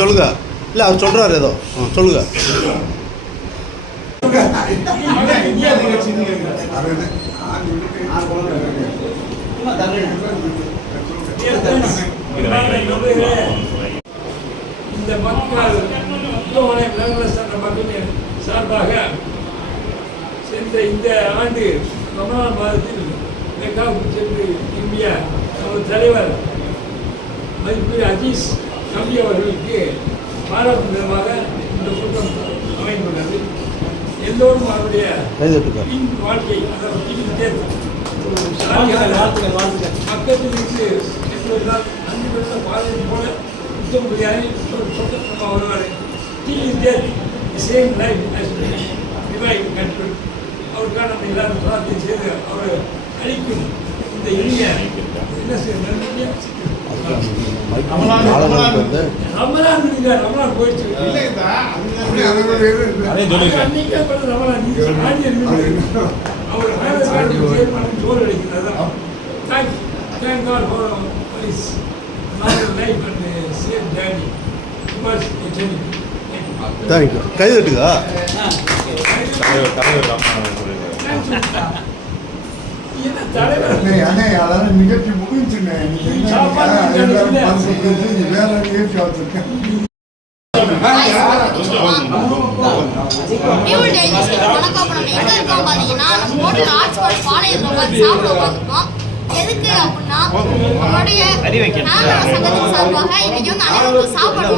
சொல்லுங்க. இல்ல அவர் சொல்றாரு ஏதோ சொல்லுங்க. இந்த மக்கள் மக்களின் சார்பாக சென்ற இந்த ஆண்டு ரமலான் மாதத்தில் மெக்காவுக்கு சென்று திரும்பிய நமது தலைவர் மதிப்புக்குரிய அஜீஸ் நம்பி அவர்களுக்கு பாராட்டும் விதமாக இந்த கூட்டம் அமைந்துள்ளது. எல்லோரும் அவருடைய வாழ்க்கை மக்களில் இருந்து என்பதுதான் அஞ்சு வருஷம் பாதை போல யுத்தம் முடியாது சொந்தமாக வருவார். சேம் லைஃப் அவருக்காக நம்ம எல்லாரும் பிரார்த்தனை செய்து அவர் அளிக்கும் இந்த இனிய என்ன செய்ய ரமலான் போயிடுச்சு. சோறு அடிக்கிறது. Thank God for his long life and safe journey. Thank you. கை தட்டுங்க. நிகழ்ச்சி முடிஞ்சுங்க. வேற நிகழ்ச்சி வச்சிருக்கேன். எதுக்கு அப்படின்னா நம்மளுடைய சங்கத்தின் சார்பாக இன்னைக்கு வந்து அனைவருக்கும் சாப்பாடு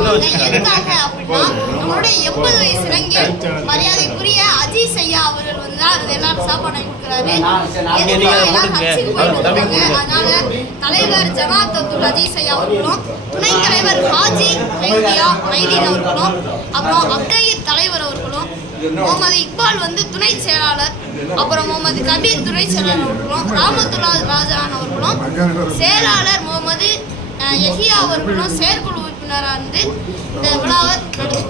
எதுக்காக அப்படின்னா நம்மளுடைய 80 வயசு இளைஞர் மரியாதைக்குரிய அஜீஸ் ஐயா அவர்கள் வந்து எல்லாரும் சாப்பாடு கொடுக்குறாரு. அதனால தலைவர் ஜனாத் அப்துல் அஜீஸ் ஐயா அவர்களும் துணைத் தலைவர் ஹாஜி மைதீன் அவர்களும் அப்புறம் அப்தயீர் தலைவர் அவர்களும் முகமது இக்பால் வந்து துணை செயலாளர் அப்புறம் முகமது கபீர் துணை செயலாளர் அவர்களும் ராமத்துல்லா ராஜான் அவர்களும் செயலாளர் முகமது யஹியா அவர்களும் செயற்குழு உறுப்பினராக இருந்து இந்த விழாவை நடத்தி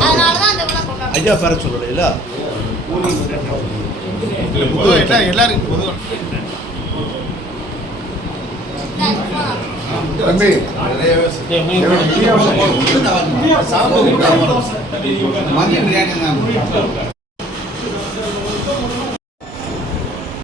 அதனாலதான் இந்த விழா கொண்டாடுறோம். ஐயா பேர சொல்லல தம்பி